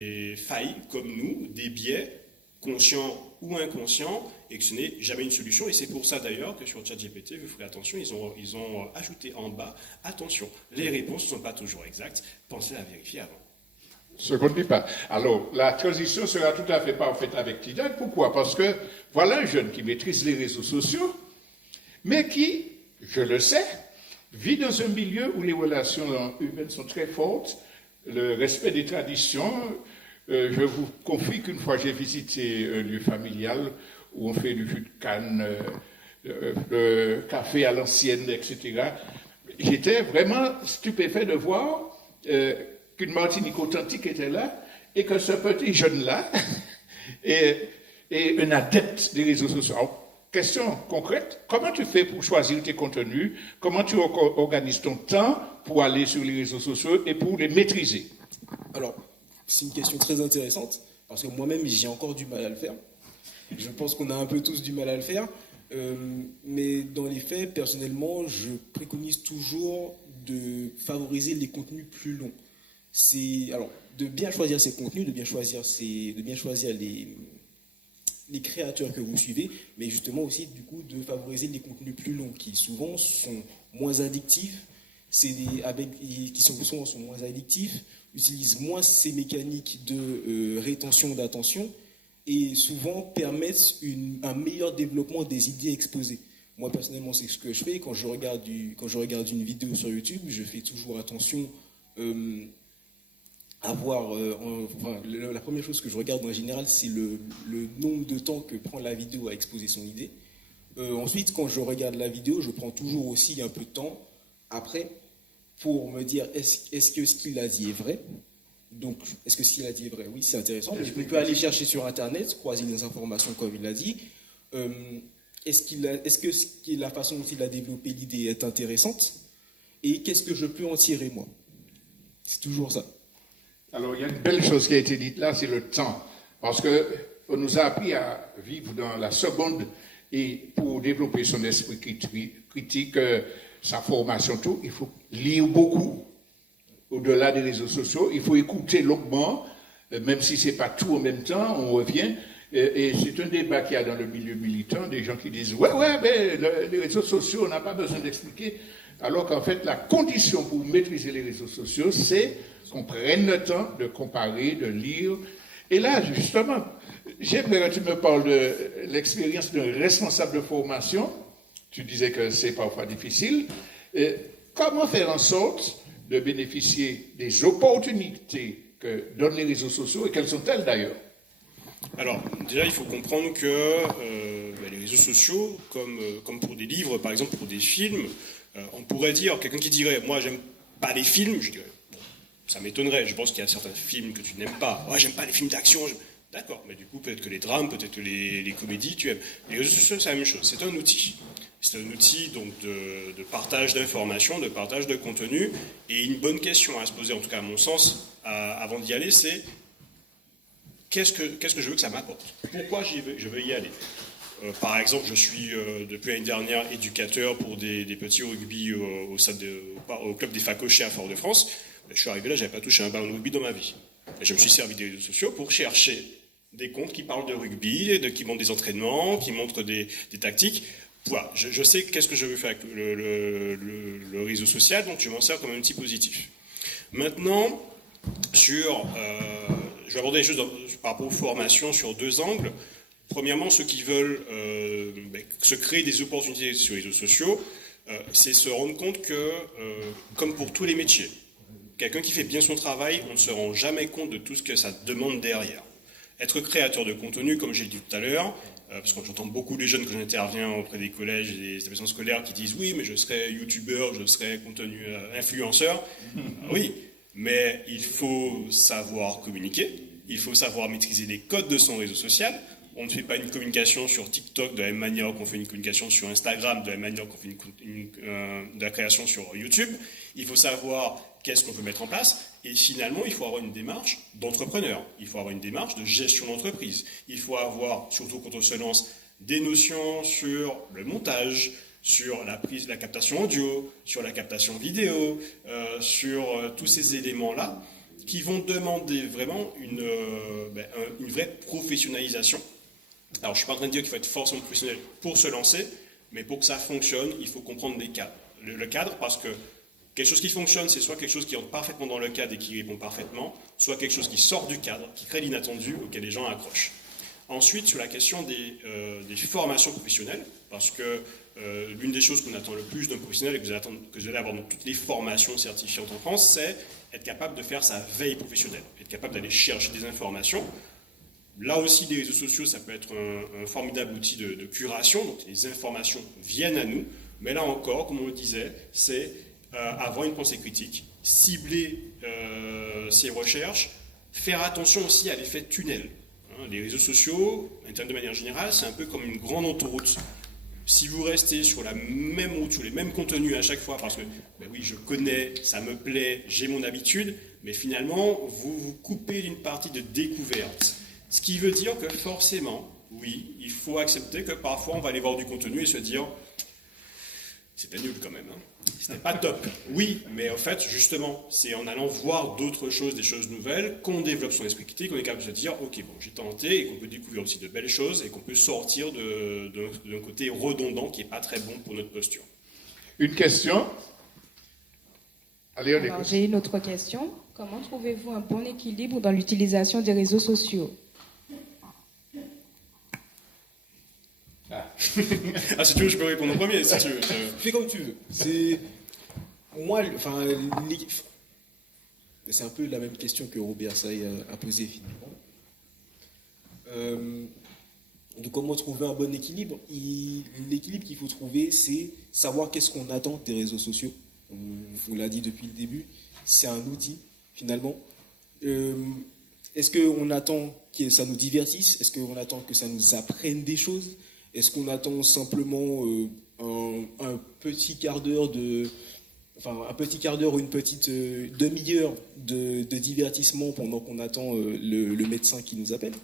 des failles, comme nous, des biais, conscients ou inconscients, et que ce n'est jamais une solution. Et c'est pour ça d'ailleurs que sur ChatGPT, vous ferez attention, ils ont ajouté en bas, attention, les réponses ne sont pas toujours exactes, pensez à vérifier avant. Ce qu'on ne dit pas. Alors, la transition sera tout à fait parfaite avec Tidal. Pourquoi? Parce que voilà un jeune qui maîtrise les réseaux sociaux, mais qui, je le sais, vit dans un milieu où les relations humaines sont très fortes, le respect des traditions. Je vous confie qu'une fois j'ai visité un lieu familial où on fait du jus de canne, le café à l'ancienne, etc. J'étais vraiment stupéfait de voir qu'une Martinique authentique était là et que ce petit jeune-là est un adepte des réseaux sociaux. Alors, question concrète, comment tu fais pour choisir tes contenus? Comment tu organises ton temps pour aller sur les réseaux sociaux et pour les maîtriser? Alors, c'est une question très intéressante, parce que moi-même, j'ai encore du mal à le faire. Je pense qu'on a un peu tous du mal à le faire. Mais dans les faits, personnellement, je préconise toujours de favoriser les contenus plus longs. Alors, de bien choisir ses contenus, de bien choisir les créateurs que vous suivez, mais justement aussi, du coup, de favoriser les contenus plus longs, qui souvent sont moins addictifs, souvent sont moins addictifs, utilisent moins ces mécaniques de rétention d'attention et souvent permettent un meilleur développement des idées exposées. Moi, personnellement, c'est ce que je fais. Quand je regarde une vidéo sur YouTube, je fais toujours attention à voir... la première chose que je regarde en général, c'est le nombre de temps que prend la vidéo à exposer son idée. Ensuite, quand je regarde la vidéo, je prends toujours aussi un peu de temps après pour me dire est-ce que ce qu'il a dit est vrai? Donc, est-ce que ce qu'il a dit est vrai? Oui, c'est intéressant. Mais je peux aller chercher sur Internet, croiser les informations comme il l'a dit. Est-ce que la façon dont il a développé l'idée est intéressante? Et qu'est-ce que je peux en tirer, moi? C'est toujours ça. Alors, il y a une belle chose qui a été dite là, c'est le temps. Parce qu'on nous a appris à vivre dans la seconde et pour développer son esprit critique, sa formation, tout, il faut lire beaucoup au-delà des réseaux sociaux. Il faut écouter longuement, même si ce n'est pas tout en même temps, on revient. Et c'est un débat qu'il y a dans le milieu militant, des gens qui disent « Ouais, mais les réseaux sociaux, on n'a pas besoin d'expliquer ». Alors qu'en fait, la condition pour maîtriser les réseaux sociaux, c'est qu'on prenne le temps de comparer, de lire. Et là, justement, j'aimerais que tu me parles de l'expérience d'un responsable de formation. Tu disais que c'est parfois difficile. Comment faire en sorte de bénéficier des opportunités que donnent les réseaux sociaux et quelles sont-elles d'ailleurs? Alors, déjà, il faut comprendre que les réseaux sociaux, comme pour des livres, par exemple, pour des films, on pourrait dire, quelqu'un qui dirait, moi, j'aime pas les films, je dirais, bon, ça m'étonnerait, je pense qu'il y a certains films que tu n'aimes pas. Ouais, j'aime pas les films d'action. D'accord, mais du coup, peut-être que les drames, peut-être que les comédies, tu aimes. Les réseaux sociaux, c'est la même chose, c'est un outil. C'est un outil donc de partage d'informations, de partage de contenu. Et une bonne question à se poser, en tout cas à mon sens, avant d'y aller, c'est qu'est-ce que je veux que ça m'apporte? Pourquoi je veux y aller? Par exemple, je suis depuis l'année dernière éducateur pour des petits rugby au club des Facochets à Fort-de-France. Je suis arrivé là, je n'avais pas touché un ballon de rugby dans ma vie. Et je me suis servi des réseaux sociaux pour chercher des comptes qui parlent de rugby, qui montrent des entraînements, qui montrent des tactiques. Voilà, je sais qu'est-ce que je veux faire avec le réseau social, donc je m'en sers comme un outil positif. Maintenant, je vais aborder les choses par rapport aux formations sur deux angles. Premièrement, ceux qui veulent se créer des opportunités sur les réseaux sociaux, c'est se rendre compte que, comme pour tous les métiers, quelqu'un qui fait bien son travail, on ne se rend jamais compte de tout ce que ça demande derrière. Être créateur de contenu, comme j'ai dit tout à l'heure, parce que j'entends beaucoup les jeunes quand j'interviens auprès des collèges et des établissements scolaires qui disent « Oui, mais je serai youtubeur, je serai contenu influenceur. » Oui, mais il faut savoir communiquer, il faut savoir maîtriser les codes de son réseau social. On ne fait pas une communication sur TikTok de la même manière qu'on fait une communication sur Instagram, de la même manière qu'on fait de la création sur YouTube. Il faut savoir qu'est-ce qu'on peut mettre en place. Et finalement, il faut avoir une démarche d'entrepreneur. Il faut avoir une démarche de gestion d'entreprise. Il faut avoir, surtout quand on se lance, des notions sur le montage, sur la captation audio, sur la captation vidéo, sur tous ces éléments-là qui vont demander vraiment une vraie professionnalisation. Alors, je ne suis pas en train de dire qu'il faut être forcément professionnel pour se lancer, mais pour que ça fonctionne, il faut comprendre des cadres. Le cadre, parce que quelque chose qui fonctionne, c'est soit quelque chose qui entre parfaitement dans le cadre et qui répond parfaitement, soit quelque chose qui sort du cadre, qui crée l'inattendu, auquel les gens accrochent. Ensuite, sur la question des formations professionnelles, parce que l'une des choses qu'on attend le plus d'un professionnel et que vous allez avoir dans toutes les formations certifiantes en France, c'est être capable de faire sa veille professionnelle, être capable d'aller chercher des informations. Là aussi, les réseaux sociaux, ça peut être un formidable outil de curation, donc les informations viennent à nous, mais là encore, comme on le disait, c'est avoir une pensée critique, cibler ses recherches, faire attention aussi à l'effet tunnel. Les réseaux sociaux, Internet de manière générale, c'est un peu comme une grande autoroute. Si vous restez sur la même route, sur les mêmes contenus à chaque fois, parce que oui, je connais, ça me plaît, j'ai mon habitude, mais finalement, vous vous coupez d'une partie de découverte. Ce qui veut dire que forcément, oui, il faut accepter que parfois on va aller voir du contenu et se dire c'était nul quand même, hein. C'était pas top. Oui, mais en fait, justement, c'est en allant voir d'autres choses, des choses nouvelles, qu'on développe son esprit critique, qu'on est capable de se dire ok, bon, j'ai tenté, et qu'on peut découvrir aussi de belles choses, et qu'on peut sortir d'un côté redondant qui n'est pas très bon pour notre posture. Une question? Allez, on Alors, écoute. j'ai une autre question. Comment trouvez-vous un bon équilibre dans l'utilisation des réseaux sociaux? Ah, si tu veux, je peux répondre en premier, si tu veux. Fais comme tu veux. C'est moi, enfin, c'est un peu la même question que Robert Say a posée finalement. De comment trouver un bon équilibre. L'équilibre qu'il faut trouver, c'est savoir qu'est-ce qu'on attend des réseaux sociaux. On vous l'a dit depuis le début, c'est un outil finalement. Est-ce qu'on attend que ça nous divertisse? Est-ce qu'on attend que ça nous apprenne des choses? Est-ce qu'on attend simplement un petit quart d'heure ou une petite demi-heure de divertissement pendant qu'on attend le médecin qui nous appelle?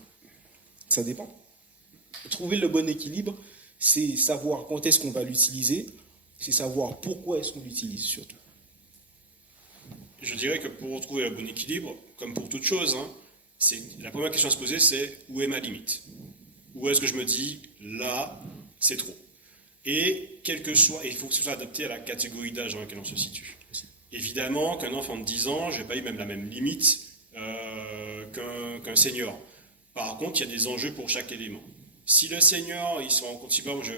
Ça dépend. Trouver le bon équilibre, c'est savoir quand est-ce qu'on va l'utiliser, c'est savoir pourquoi est-ce qu'on l'utilise surtout. Je dirais que pour trouver le bon équilibre, comme pour toute chose, la première question à se poser, c'est où est ma limite? Où est-ce que je me dis, là, c'est trop? Et quel que soit, et il faut que ce soit adapté à la catégorie d'âge dans laquelle on se situe. Évidemment qu'un enfant de 10 ans, je n'ai pas eu même la même limite qu'un senior. Par contre, il y a des enjeux pour chaque élément. Si le senior, il se rend compte, si par exemple,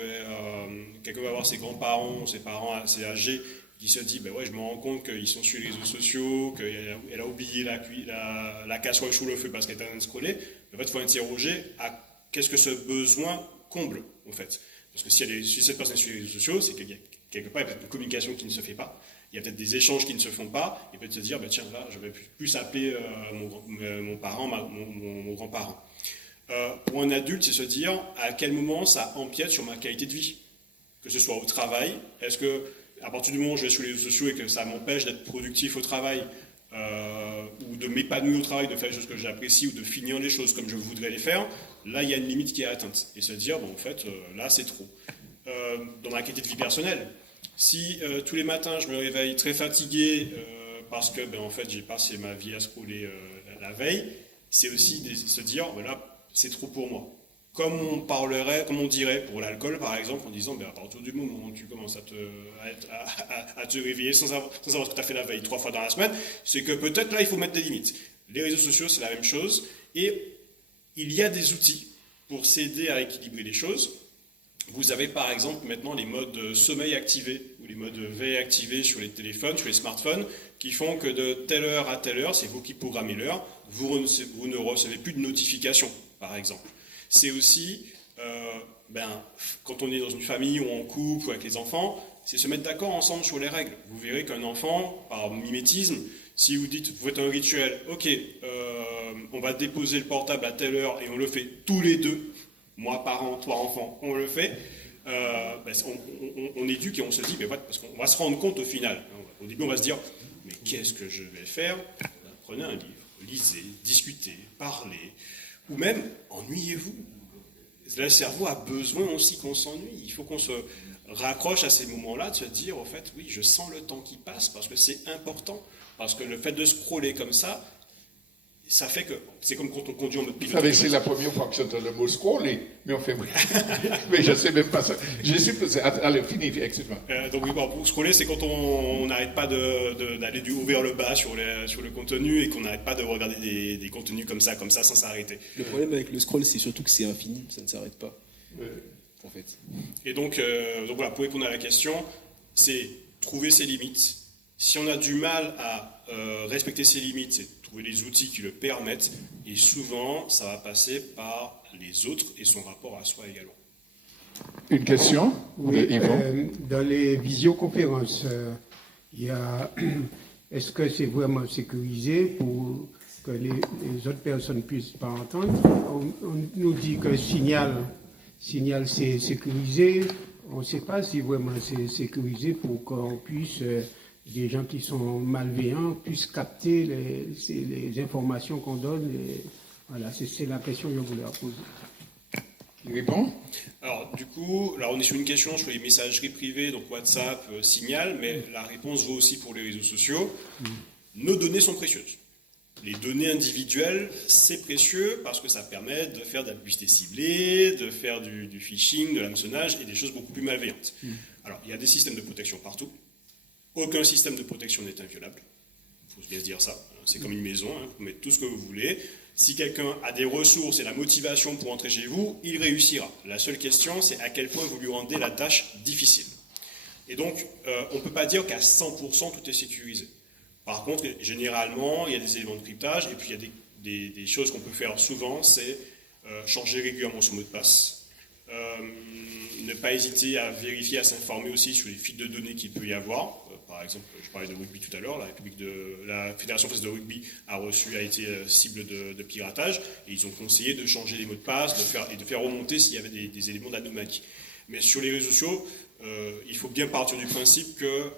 quelqu'un va voir ses grands-parents, ses parents assez âgés, qui se dit, ouais, je me rends compte qu'ils sont sur les réseaux sociaux, qu'elle a oublié la casserole sous le feu parce qu'elle est en train de scroller, en fait, il faut interroger à qu'est-ce que ce besoin comble, en fait. Parce que si cette personne est sur les réseaux sociaux, c'est qu'il y a quelque part, il y a peut-être une communication qui ne se fait pas, il y a peut-être des échanges qui ne se font pas, et peut-être se dire, tiens, là, je vais plus appeler mon parent, mon grand-parent. Pour un adulte, c'est se dire à quel moment ça empiète sur ma qualité de vie. Que ce soit au travail, est-ce que à partir du moment où je vais sur les réseaux sociaux et que ça m'empêche d'être productif au travail, ou de m'épanouir au travail, de faire les choses que j'apprécie, ou de finir les choses comme je voudrais les faire, là il y a une limite qui est atteinte. Et se dire, en fait, là c'est trop. Dans ma qualité de vie personnelle, si tous les matins je me réveille très fatigué parce que en fait j'ai passé ma vie à scroller la veille, c'est aussi se dire, là c'est trop pour moi. Comme on dirait pour l'alcool par exemple, en disant, à partir du moment où tu commences à te réveiller sans savoir ce que tu as fait la veille 3 fois dans la semaine, c'est que peut-être là il faut mettre des limites. Les réseaux sociaux c'est la même chose, et il y a des outils pour s'aider à équilibrer les choses. Vous avez par exemple maintenant les modes sommeil activés ou les modes veille activés sur les téléphones, sur les smartphones, qui font que de telle heure à telle heure, c'est vous qui programmez l'heure, vous ne recevez plus de notifications par exemple. C'est aussi, quand on est dans une famille ou en couple ou avec les enfants, c'est se mettre d'accord ensemble sur les règles. Vous verrez qu'un enfant, par mimétisme, si vous dites, vous faites un rituel, ok, on va déposer le portable à telle heure et on le fait tous les deux, moi parent, toi enfant, on le fait, on éduque et on se dit, parce qu'on va se rendre compte au final. Au début, on va se dire, mais qu'est-ce que je vais faire? Prenez un livre, lisez, discutez, parlez, ou même, ennuyez-vous. Le cerveau a besoin aussi qu'on s'ennuie. Il faut qu'on se raccroche à ces moments-là, de se dire, en fait, oui, je sens le temps qui passe, parce que c'est important. Parce que le fait de scroller comme ça, ça fait que c'est comme quand on conduit en mode Vous pilote savez, c'est automatique. la première fois que j'entends le mot scroller, mais on fait oui. Mais je ne sais même pas ça. Je suis posé. Allez, fini, excuse-moi. Donc oui, bon, pour scroller, c'est quand on n'arrête pas d'aller du haut vers le bas sur le contenu et qu'on n'arrête pas de regarder des contenus comme ça, sans s'arrêter. Le problème avec le scroll, c'est surtout que c'est infini, ça ne s'arrête pas. En fait. Et donc voilà, pour répondre à la question, c'est trouver ses limites. Si on a du mal à respecter ses limites, c'est trouver les outils qui le permettent. Et souvent, ça va passer par les autres et son rapport à soi également. Une question Oui, Yvon. dans les visioconférences, est-ce que c'est vraiment sécurisé pour que les autres personnes puissent pas entendre? On nous dit que signal c'est sécurisé. On ne sait pas si vraiment c'est sécurisé pour qu'on puisse, des gens qui sont malveillants puissent capter les informations qu'on donne. Voilà, c'est la question que je voulais poser. Qui répond? Alors du coup, là on est sur une question sur les messageries privées, donc WhatsApp, Signal, mais la réponse vaut aussi pour les réseaux sociaux. Nos données sont précieuses. Les données individuelles, c'est précieux parce que ça permet de faire de la publicité ciblée, de faire du phishing, de l'hameçonnage et des choses beaucoup plus malveillantes. Alors, il y a des systèmes de protection partout. Aucun système de protection n'est inviolable. Il faut bien se dire ça. C'est comme une maison, hein. Vous mettez tout ce que vous voulez. Si quelqu'un a des ressources et la motivation pour entrer chez vous, il réussira. La seule question, c'est à quel point vous lui rendez la tâche difficile. Et donc, on ne peut pas dire qu'à 100% tout est sécurisé. Par contre, généralement, il y a des éléments de cryptage, et puis il y a des choses qu'on peut faire souvent, c'est changer régulièrement son mot de passe, ne pas hésiter à vérifier, à s'informer aussi sur les fuites de données qu'il peut y avoir. Par exemple, je parlais de rugby tout à l'heure, la Fédération française de rugby a été cible de piratage, et ils ont conseillé de changer les mots de passe, de faire remonter s'il y avait des éléments d'anomalie. Mais sur les réseaux sociaux, il faut bien partir du principe que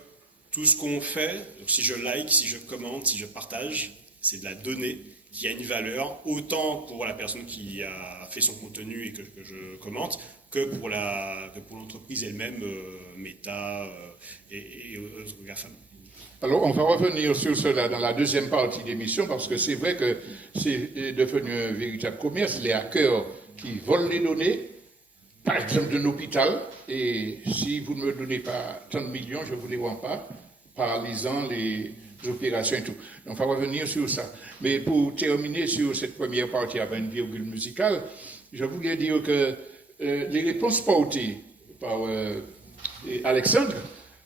tout ce qu'on fait, donc si je like, si je commente, si je partage, c'est de la donnée qui a une valeur, autant pour la personne qui a fait son contenu et que je commente, que pour l'entreprise elle-même, Meta et GAFAM. Alors, on va revenir sur cela dans la deuxième partie de l'émission, parce que c'est vrai que c'est devenu un véritable commerce, les hackers qui volent les données, par exemple d'un hôpital, et si vous ne me donnez pas tant de millions, je ne vous les vends pas, paralysant les opérations et tout. Donc, on va revenir sur ça. Mais pour terminer sur cette première partie avec une virgule musicale, je voulais dire que les réponses portées par Alexandre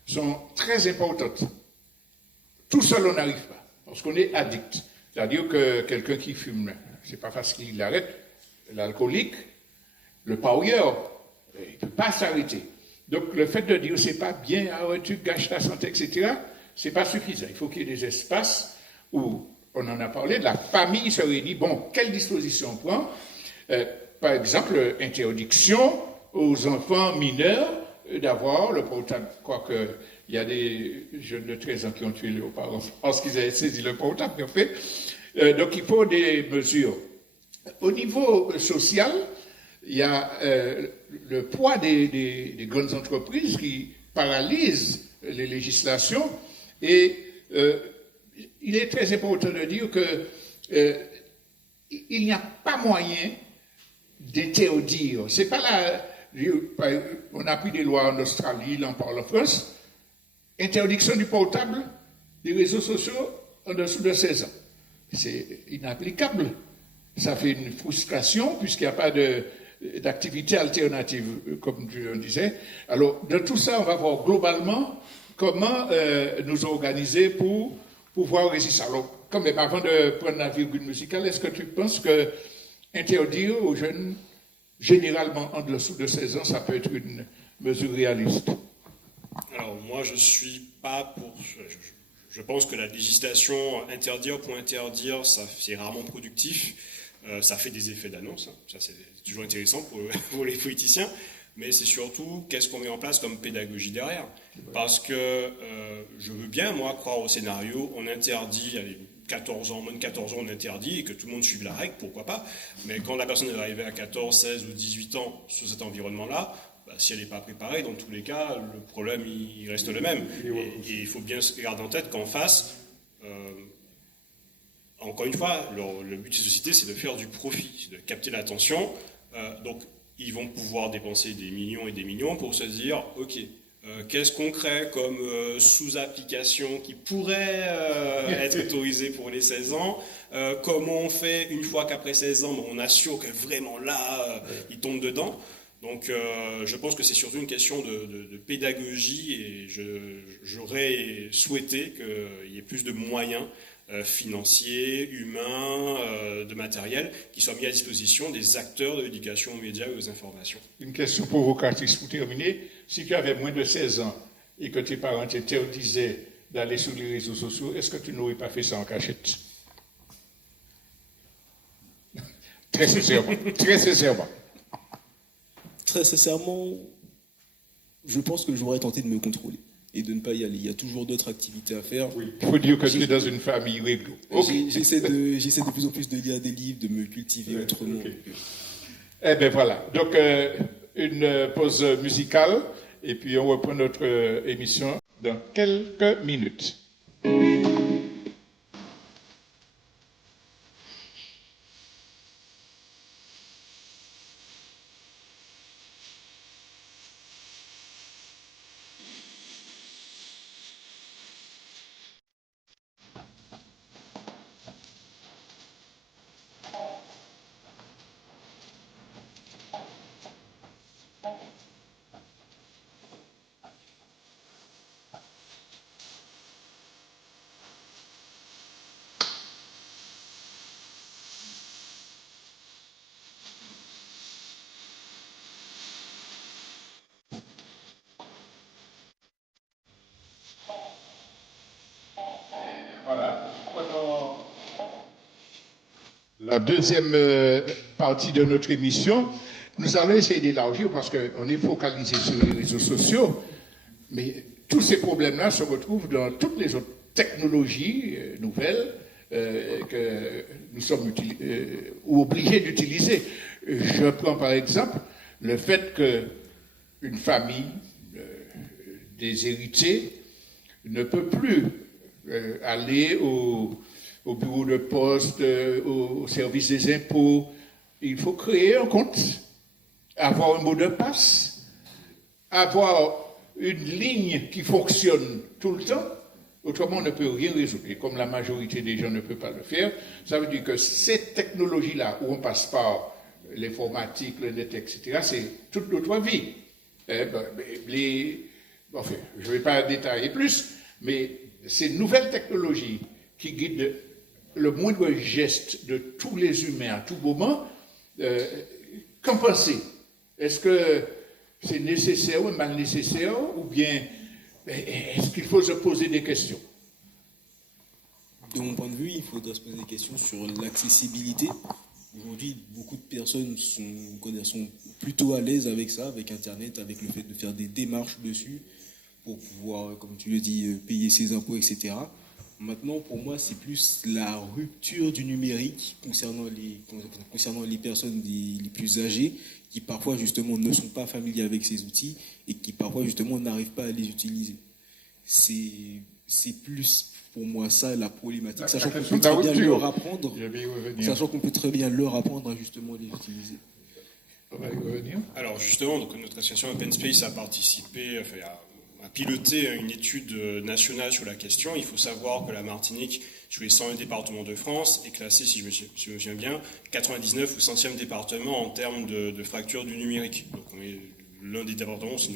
sont très importantes. Tout seul, on n'arrive pas, parce qu'on est addict. C'est-à-dire que quelqu'un qui fume, c'est pas facile qu'il l'arrête. L'alcoolique, le parieur, il ne peut pas s'arrêter. Donc le fait de dire c'est pas bien, tu gâches ta santé, etc., c'est pas suffisant. Il faut qu'il y ait des espaces où, on en a parlé, la famille se réunit. Bon, quelle disposition on prend? Par exemple, interdiction aux enfants mineurs d'avoir le portable. Quoique, il y a des jeunes de 13 ans qui ont tué leurs parents parce qu'ils avaient saisi le portable, en fait. Donc il faut des mesures. Au niveau social, il y a le poids des grandes entreprises qui paralysent les législations et il est très important de dire que il n'y a pas moyen d'interdire. C'est pas on a pris des lois en Australie, là on parle en France, interdiction du portable, des réseaux sociaux en dessous de 16 ans. C'est inapplicable. Ça fait une frustration puisqu'il n'y a pas d'activité alternative, comme je disais. Alors, de tout ça, on va voir globalement comment nous organiser pour pouvoir résister. Alors, quand même, avant de prendre la virgule musicale, est-ce que tu penses que interdire aux jeunes, généralement en dessous de 16 ans, ça peut être une mesure réaliste? Alors, moi, je suis pas pour... Je pense que la législation, interdire pour interdire, c'est rarement productif. Ça fait des effets d'annonce, hein. Ça c'est toujours intéressant pour les politiciens, mais c'est surtout qu'est-ce qu'on met en place comme pédagogie derrière. Parce que je veux bien, moi, croire au scénario, on interdit, allez, 14 ans, moins de 14 ans, on interdit, et que tout le monde suive la règle, pourquoi pas. Mais quand la personne est arrivée à 14, 16 ou 18 ans sur cet environnement-là, si elle n'est pas préparée, dans tous les cas, le problème, il reste le même. Et il faut bien se garder en tête qu'en face... encore une fois, le but de ces sociétés, c'est de faire du profit, de capter l'attention. Donc, ils vont pouvoir dépenser des millions et des millions pour se dire, OK, qu'est-ce qu'on crée comme sous-application qui pourrait être autorisée pour les 16 ans? Comment on fait une fois qu'après 16 ans, on assure que vraiment là, ils tombent dedans? Donc je pense que c'est surtout une question de pédagogie et j'aurais souhaité qu'il y ait plus de moyens financiers, humains, de matériel qui soient mis à disposition des acteurs de l'éducation aux médias et aux informations. Une question provocatrice pour terminer. Si tu avais moins de 16 ans et que tes parents t'interdisaient d'aller sur les réseaux sociaux, est-ce que tu n'aurais pas fait ça en cachette? Très sincèrement. Très sincèrement. Très sincèrement, je pense que j'aurais tenté de me contrôler et de ne pas y aller. Il y a toujours d'autres activités à faire. Oui. Il faut dire que tu es dans une famille réglo. Okay. J'essaie de plus en plus de lire des livres, de me cultiver autrement. Okay. Eh bien voilà. Donc, une pause musicale et puis on reprend notre émission dans quelques minutes. Voilà. Pendant la deuxième partie de notre émission, nous allons essayer d'élargir parce qu'on est focalisé sur les réseaux sociaux, mais tous ces problèmes-là se retrouvent dans toutes les autres technologies nouvelles que nous sommes obligés d'utiliser. Je prends par exemple le fait qu'une famille, des héritiers, ne peut plus aller au bureau de poste, au service des impôts. Il faut créer un compte, avoir un mot de passe, avoir une ligne qui fonctionne tout le temps. Autrement, on ne peut rien résoudre. Et comme la majorité des gens ne peut pas le faire, ça veut dire que ces technologies-là, où on passe par l'informatique, le net, etc., c'est toute notre vie. Enfin, je ne vais pas détailler plus, mais ces nouvelles technologies qui guident le moindre geste de tous les humains à tout moment, qu'en pensez? Est-ce que c'est nécessaire ou mal nécessaire, ou bien est-ce qu'il faut se poser des questions? De mon point de vue, il faudra se poser des questions sur l'accessibilité. Aujourd'hui, beaucoup de personnes sont plutôt à l'aise avec ça, avec Internet, avec le fait de faire des démarches dessus pour pouvoir, comme tu le dis, payer ses impôts, etc. Maintenant, pour moi, c'est plus la rupture du numérique concernant les personnes les plus âgées qui parfois justement ne sont pas familiers avec ces outils et qui parfois justement n'arrivent pas à les utiliser. C'est plus pour moi ça la problématique, sachant qu'on peut très bien leur apprendre, à justement les utiliser. On va y revenir. Alors justement, donc, notre association Open Space a participé, a piloté une étude nationale sur la question. Il faut savoir que la Martinique, sur les 101 départements de France, est classée, si je me souviens bien, 99 ou 100e département en termes de fracture du numérique. Donc on est l'un des départements, c'est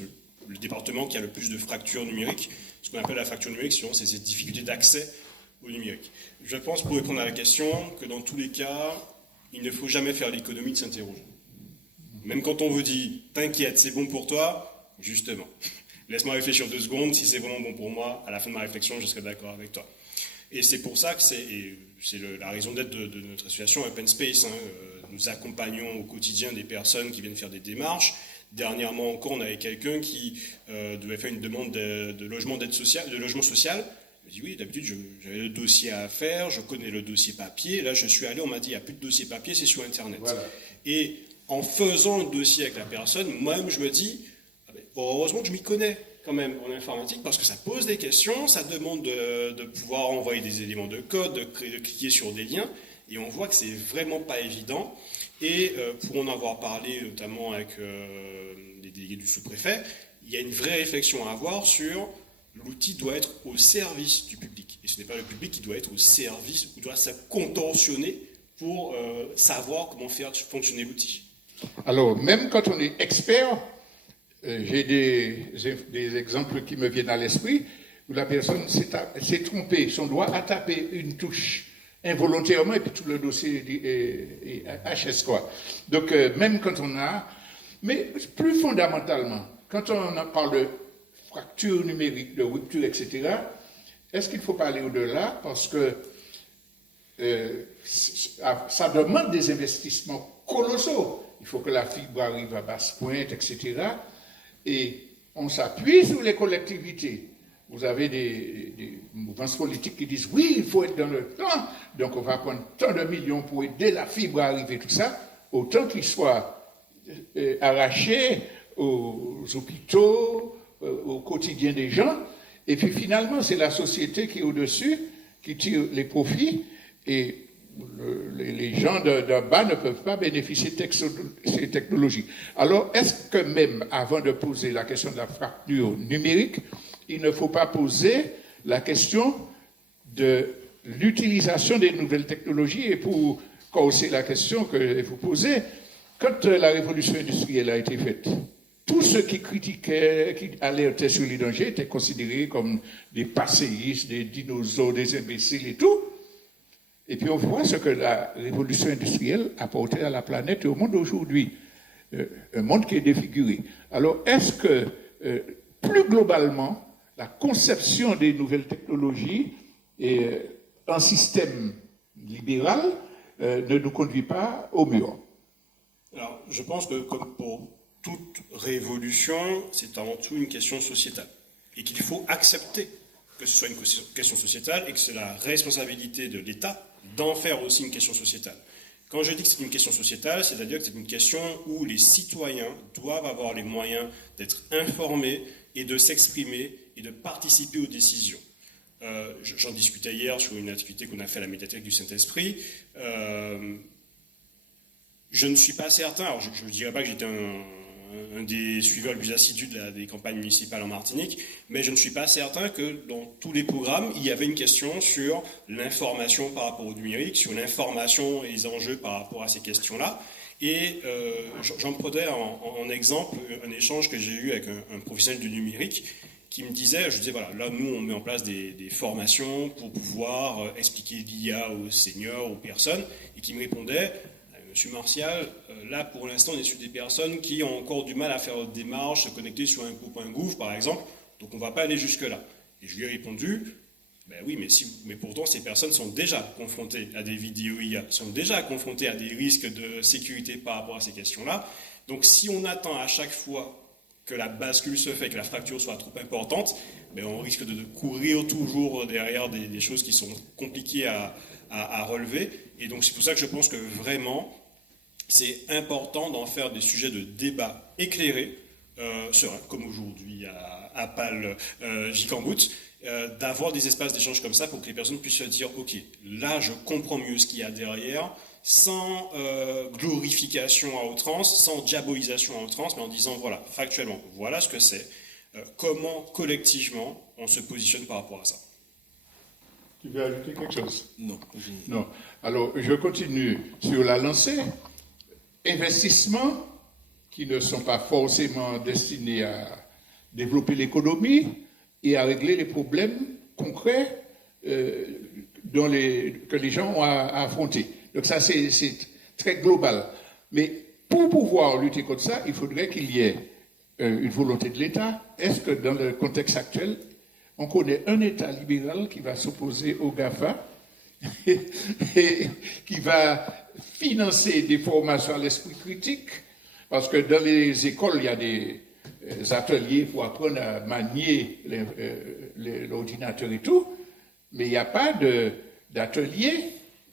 le département qui a le plus de fractures numériques. Ce qu'on appelle la fracture numérique, c'est cette difficulté d'accès au numérique. Je pense, pour répondre à la question, que dans tous les cas, il ne faut jamais faire l'économie de s'interroger. Même quand on vous dit « t'inquiète, c'est bon pour toi », justement. Laisse-moi réfléchir 2 secondes, si c'est vraiment bon pour moi, à la fin de ma réflexion, je serai d'accord avec toi. Et c'est pour ça que c'est la raison d'être de notre association Open Space. Nous accompagnons au quotidien des personnes qui viennent faire des démarches. Dernièrement encore, on avait quelqu'un qui devait faire une demande de logement social. Je dis oui, d'habitude j'avais le dossier à faire, je connais le dossier papier. Là, je suis allé, on m'a dit il n'y a plus de dossier papier, c'est sur Internet. Voilà. Et en faisant le dossier avec la personne, moi-même je me dis heureusement que je m'y connais. quand même en informatique parce que ça pose des questions, ça demande de pouvoir envoyer des éléments de code, de cliquer sur des liens, et on voit que c'est vraiment pas évident. Et pour en avoir parlé notamment avec les délégués du sous-préfet, il y a une vraie réflexion à avoir sur l'outil doit être au service du public. Et ce n'est pas le public qui doit être au service ou doit se contorsionner pour savoir comment faire fonctionner l'outil. Alors, même quand on est expert, j'ai des exemples qui me viennent à l'esprit où la personne s'est trompée, son doigt a tapé une touche involontairement et puis tout le dossier est HS, quoi. Donc, même quand on a... Mais plus fondamentalement, quand on en parle de fracture numérique, de rupture, etc., est-ce qu'il ne faut pas aller au-delà? Parce que ça demande des investissements colossaux. Il faut que la fibre arrive à basse pointe, etc. Et on s'appuie sur les collectivités. Vous avez des mouvances politiques qui disent oui, il faut être dans le temps, donc on va prendre tant de millions pour aider la fibre à arriver, tout ça, autant qu'il soit arraché aux hôpitaux, au quotidien des gens. Et puis finalement, c'est la société qui est au-dessus, qui tire les profits, et les gens d'en bas ne peuvent pas bénéficier de ces technologies. Alors, est-ce que même avant de poser la question de la fracture numérique, il ne faut pas poser la question de l'utilisation des nouvelles technologies? Et pour causer la question que vous posez, quand la révolution industrielle a été faite, tous ceux qui critiquaient, qui alertaient sur les dangers étaient considérés comme des passéistes, des dinosaures, des imbéciles et tout. Et puis on voit ce que la révolution industrielle a apporté à la planète et au monde aujourd'hui. Un monde qui est défiguré. Alors est-ce que, plus globalement, la conception des nouvelles technologies et un système libéral ne nous conduit pas au mur? Alors, je pense que comme pour toute révolution, c'est avant tout une question sociétale. Et qu'il faut accepter que ce soit une question sociétale et que c'est la responsabilité de l'État d'en faire aussi une question sociétale. Quand je dis que c'est une question sociétale, c'est-à-dire que c'est une question où les citoyens doivent avoir les moyens d'être informés et de s'exprimer et de participer aux décisions. J'en discutais hier sur une activité qu'on a fait à la médiathèque du Saint-Esprit. Je ne suis pas certain, alors je ne dirais pas que j'étais un des suiveurs les plus assidus des campagnes municipales en Martinique, mais je ne suis pas certain que dans tous les programmes, il y avait une question sur l'information par rapport au numérique, sur l'information et les enjeux par rapport à ces questions-là. Et j'en prenais en exemple un échange que j'ai eu avec un professionnel du numérique qui me disait, je disais, voilà, là, nous, on met en place des formations pour pouvoir expliquer l'IA aux seniors, aux personnes, et qui me répondait, Monsieur Martial, là, pour l'instant, on est sur des personnes qui ont encore du mal à faire une démarche, se connecter sur impôts.gouv, par exemple, donc on ne va pas aller jusque-là. Et je lui ai répondu, ben oui, mais pourtant, ces personnes sont déjà confrontées à des vidéos IA, sont déjà confrontées à des risques de sécurité par rapport à ces questions-là. Donc, si on attend à chaque fois que la bascule se fait, que la fracture soit trop importante, ben on risque de courir toujours derrière des choses qui sont compliquées à relever. Et donc, c'est pour ça que je pense que vraiment, c'est important d'en faire des sujets de débat éclairés, sereins, comme aujourd'hui à Pâle, Gicambout, d'avoir des espaces d'échange comme ça pour que les personnes puissent se dire « Ok, là, je comprends mieux ce qu'il y a derrière », sans glorification à outrance, sans diabolisation à outrance, mais en disant « Voilà, factuellement, voilà ce que c'est, comment collectivement on se positionne par rapport à ça ». Tu veux ajouter quelque chose? Non. Non. Alors, je continue sur la lancée. Investissements qui ne sont pas forcément destinés à développer l'économie et à régler les problèmes concrets que les gens ont à affronter. Donc ça, c'est très global. Mais pour pouvoir lutter contre ça, il faudrait qu'il y ait une volonté de l'État. Est-ce que dans le contexte actuel, on connaît un État libéral qui va s'opposer au GAFA et qui va financer des formations à l'esprit critique? Parce que dans les écoles, il y a des ateliers pour apprendre à manier l'ordinateur et tout, mais il n'y a pas d'atelier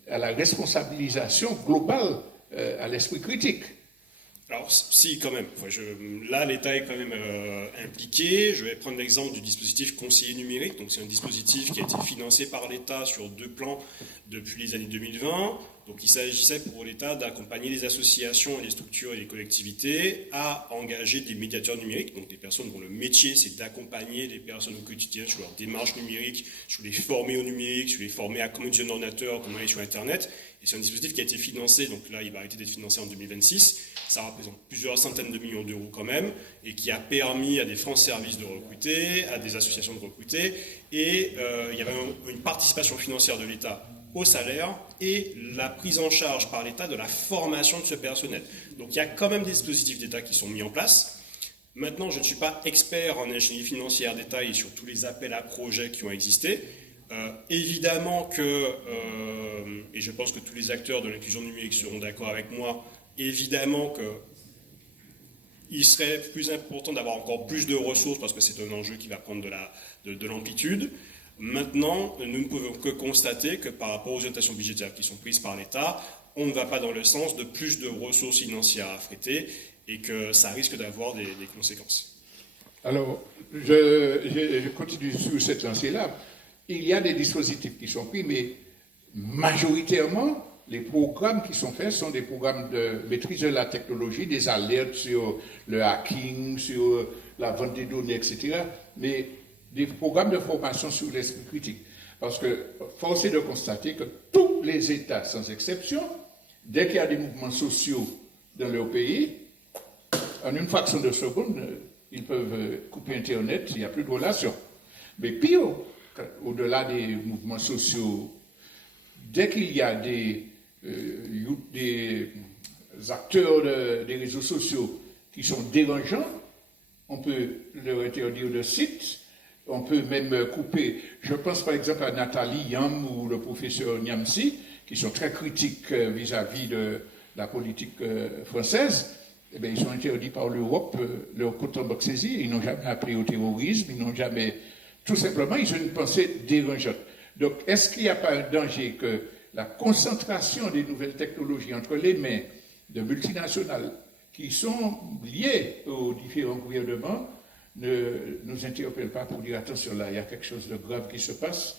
à la responsabilisation globale à l'esprit critique. Alors, si, quand même. Là, l'État est quand même impliqué. Je vais prendre l'exemple du dispositif conseiller numérique. Donc, c'est un dispositif qui a été financé par l'État sur 2 plans depuis les années 2020. Donc, il s'agissait pour l'État d'accompagner les associations, les structures et les collectivités à engager des médiateurs numériques, donc des personnes dont le métier, c'est d'accompagner les personnes au quotidien sur leur démarche numérique, sur les former au numérique, sur les former à comment utiliser un ordinateur, comment aller sur Internet. Et c'est un dispositif qui a été financé, donc là, il va arrêter d'être financé en 2026. Ça représente plusieurs centaines de millions d'euros quand même, et qui a permis à des France Services de recruter, à des associations de recruter, et il y avait une participation financière de l'État au salaire et la prise en charge par l'État de la formation de ce personnel. Donc il y a quand même des dispositifs d'État qui sont mis en place. Maintenant, je ne suis pas expert en ingénierie financière d'État et sur tous les appels à projets qui ont existé. Évidemment que, et je pense que tous les acteurs de l'inclusion numérique seront d'accord avec moi, évidemment que il serait plus important d'avoir encore plus de ressources parce que c'est un enjeu qui va prendre de l'amplitude. Maintenant, nous ne pouvons que constater que par rapport aux orientations budgétaires qui sont prises par l'État, on ne va pas dans le sens de plus de ressources financières à affréter et que ça risque d'avoir des conséquences. Alors, je continue sur cette lancée-là. Il y a des dispositifs qui sont pris, mais majoritairement, les programmes qui sont faits sont des programmes de maîtrise de la technologie, des alertes sur le hacking, sur la vente des données, etc. Mais des programmes de formation sur l'esprit critique. Parce que force est de constater que tous les États, sans exception, dès qu'il y a des mouvements sociaux dans leur pays, en une fraction de seconde, ils peuvent couper Internet, il n'y a plus de relation. Mais pire, au-delà des mouvements sociaux, dès qu'il y a des acteurs des réseaux sociaux qui sont dérangeants, on peut leur interdire le site. On peut même couper. Je pense par exemple à Nathalie Yam ou le professeur Niamsi, qui sont très critiques vis-à-vis de la politique française. Eh bien, ils sont interdits par l'Europe, leur compte en banque saisi. Ils n'ont jamais appris au terrorisme, ils n'ont jamais. Tout simplement, ils ont une pensée dérangeante. Donc, est-ce qu'il n'y a pas un danger que la concentration des nouvelles technologies entre les mains de multinationales qui sont liées aux différents gouvernements ne nous interpelle pas pour dire attention là, il y a quelque chose de grave qui se passe,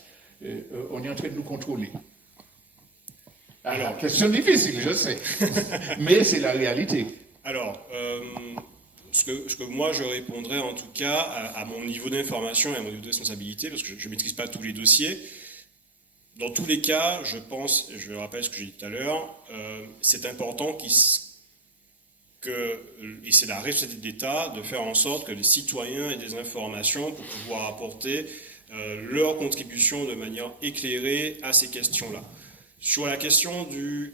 on est en train de nous contrôler. Alors, question difficile, je sais, mais c'est la réalité. Alors, ce que moi je répondrais en tout cas à mon niveau d'information et à mon niveau de responsabilité, parce que je ne maîtrise pas tous les dossiers, dans tous les cas, je pense, je rappelle ce que j'ai dit tout à l'heure, c'est important et c'est la responsabilité de l'État de faire en sorte que les citoyens aient des informations pour pouvoir apporter leur contribution de manière éclairée à ces questions-là. Sur la question de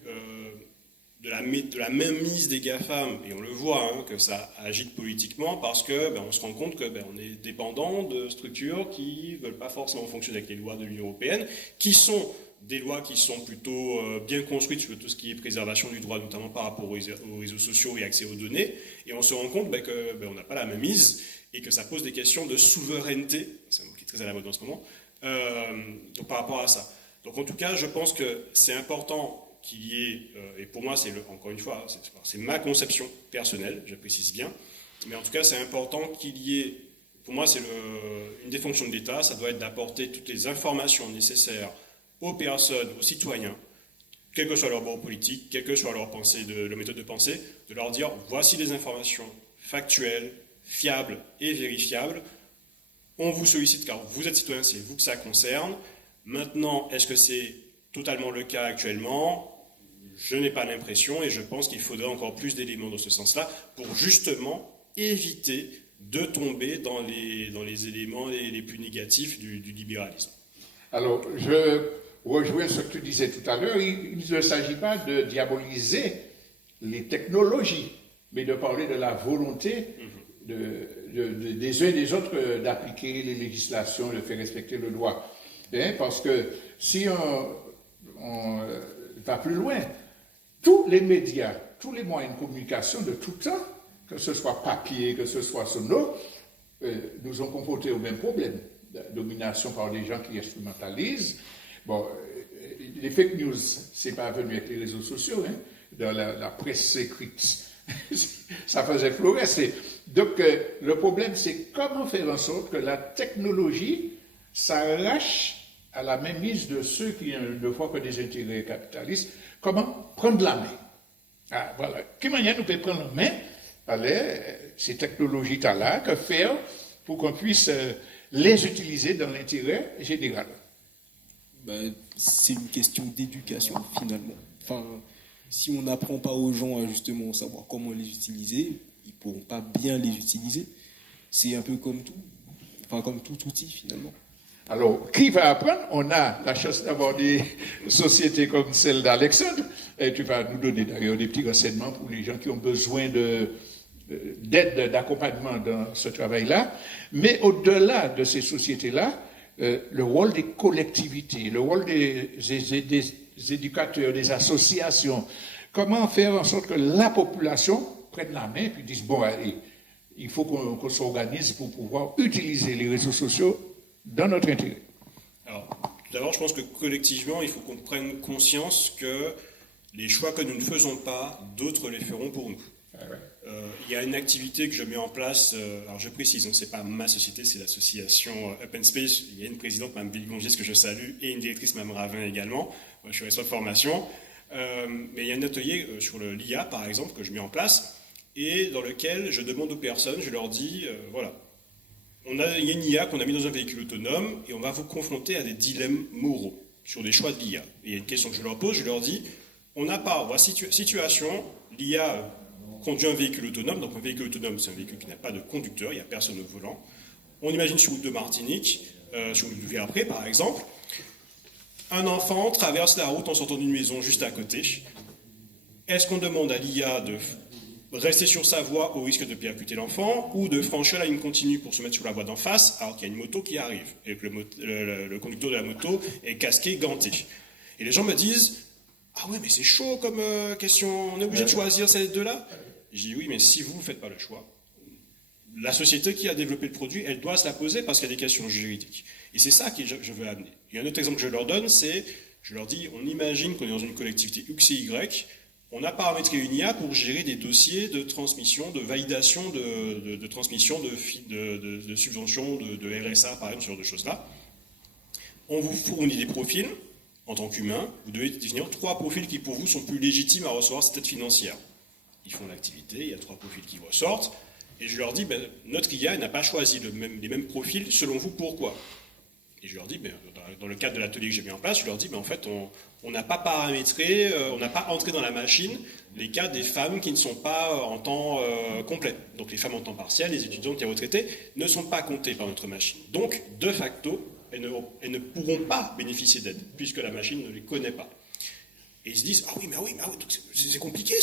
la mainmise des GAFAM, et on le voit que ça agite politiquement parce que on se rend compte que on est dépendant de structures qui ne veulent pas forcément fonctionner avec les lois de l'Union européenne, qui sont des lois qui sont plutôt bien construites sur tout ce qui est préservation du droit, notamment par rapport aux réseaux sociaux et accès aux données, et on se rend compte qu'on n'a pas la même mise et que ça pose des questions de souveraineté, c'est un mot qui est très à la mode en ce moment, donc par rapport à ça. Donc en tout cas, je pense que c'est important qu'il y ait, et pour moi, encore une fois, c'est ma conception personnelle, je précise bien, mais en tout cas, c'est important qu'il y ait, pour moi, c'est une des fonctions de l'État, ça doit être d'apporter toutes les informations nécessaires aux personnes, aux citoyens, quel que soit leur bord politique, quelle que soit leur méthode de pensée, de leur dire voici des informations factuelles, fiables et vérifiables. On vous sollicite car vous êtes citoyen, c'est vous que ça concerne. Maintenant, est-ce que c'est totalement le cas actuellement? Je n'ai pas l'impression et je pense qu'il faudrait encore plus d'éléments dans ce sens-là pour justement éviter de tomber dans les éléments les plus négatifs du libéralisme. Alors, je rejoins ce que tu disais tout à l'heure. Il ne s'agit pas de diaboliser les technologies, mais de parler de la volonté des uns et des autres d'appliquer les législations, de faire respecter le droit. Parce que si on va plus loin, tous les médias, tous les moyens de communication de tout temps, que ce soit papier, que ce soit sonore, nous ont confrontés au même problème. La domination par des gens qui instrumentalisent. Bon, les fake news, c'est pas venu avec les réseaux sociaux, dans la presse écrite. ça faisait fluorescer. Donc, le problème, c'est comment faire en sorte que la technologie s'arrache à la mainmise de ceux qui ne voient que des intérêts capitalistes. Comment prendre la main? Ah, voilà. Quelle manière nous pouvons prendre la main? Allez, ces technologies-là, que faire pour qu'on puisse les utiliser dans l'intérêt général? Ben, c'est une question d'éducation, finalement. Enfin, si on n'apprend pas aux gens à justement savoir comment les utiliser, ils ne pourront pas bien les utiliser. C'est un peu comme tout, enfin comme tout outil, finalement. Alors, qui va apprendre? On a la chance d'avoir des sociétés comme celle d'Alexandre. Et tu vas nous donner d'ailleurs des petits renseignements pour les gens qui ont besoin d'aide, d'accompagnement dans ce travail-là. Mais au-delà de ces sociétés-là, le rôle des collectivités, le rôle des éducateurs, des associations, comment faire en sorte que la population prenne la main et puis dise, bon, allez, il faut qu'on s'organise pour pouvoir utiliser les réseaux sociaux dans notre intérêt. Alors, d'abord, je pense que collectivement, il faut qu'on prenne conscience que les choix que nous ne faisons pas, d'autres les feront pour nous. Il y a une activité que je mets en place, alors je précise, ce n'est pas ma société, c'est l'association Open Space. Il y a une présidente, Mme Bilgongis, que je salue, et une directrice, Mme Ravin également. Moi, je suis responsable de formation. Mais il y a un atelier sur l'IA, par exemple, que je mets en place, et dans lequel je demande aux personnes, je leur dis, voilà, il y a une IA qu'on a mis dans un véhicule autonome, et on va vous confronter à des dilemmes moraux sur des choix de l'IA. Et il y a une question que je leur pose, je leur dis, on n'a pas, voilà, situation, l'IA conduit un véhicule autonome, donc un véhicule autonome, c'est un véhicule qui n'a pas de conducteur, il n'y a personne au volant. On imagine sur route de Martinique, sur route de Viapré par exemple, un enfant traverse la route en sortant d'une maison juste à côté. Est-ce qu'on demande à l'IA de rester sur sa voie au risque de percuter l'enfant ou de franchir la ligne continue pour se mettre sur la voie d'en face alors qu'il y a une moto qui arrive et que le conducteur de la moto est casqué, ganté? Et les gens me disent, ah ouais, mais c'est chaud comme question, on est obligé de choisir ces deux-là? Je dis oui, mais si vous ne faites pas le choix, la société qui a développé le produit, elle doit se la poser parce qu'il y a des questions juridiques. Et c'est ça que je veux amener. Et un autre exemple que je leur donne, c'est, je leur dis, on imagine qu'on est dans une collectivité X et Y, on a paramétré une IA pour gérer des dossiers de transmission, de validation, de transmission de subventions, de RSA, par exemple, ce genre de choses-là. On vous fournit des profils, en tant qu'humain, vous devez définir 3 profils qui, pour vous, sont plus légitimes à recevoir cette aide financière. Ils font l'activité, il y a 3 profils qui ressortent, et je leur dis, ben, notre IA n'a pas choisi les mêmes profils, selon vous, pourquoi? Et je leur dis, ben, dans le cadre de l'atelier que j'ai mis en place, je leur dis, ben, en fait, on n'a pas paramétré, on n'a pas entré dans la machine les cas des femmes qui ne sont pas en temps complet. Donc les femmes en temps partiel, les étudiantes et retraités ne sont pas comptées par notre machine. Donc, de facto, elles ne pourront pas bénéficier d'aide, puisque la machine ne les connaît pas. Et ils se disent, ah oui, c'est compliqué,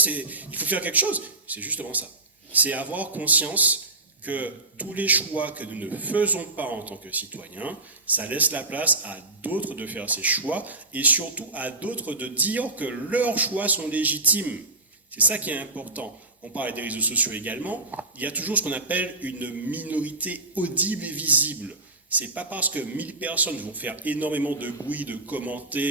il faut faire quelque chose. C'est justement ça. C'est avoir conscience que tous les choix que nous ne faisons pas en tant que citoyens, ça laisse la place à d'autres de faire ces choix, et surtout à d'autres de dire que leurs choix sont légitimes. C'est ça qui est important. On parlait des réseaux sociaux également. Il y a toujours ce qu'on appelle une minorité audible et visible. C'est pas parce que 1000 personnes vont faire énormément de bruit, de commenter,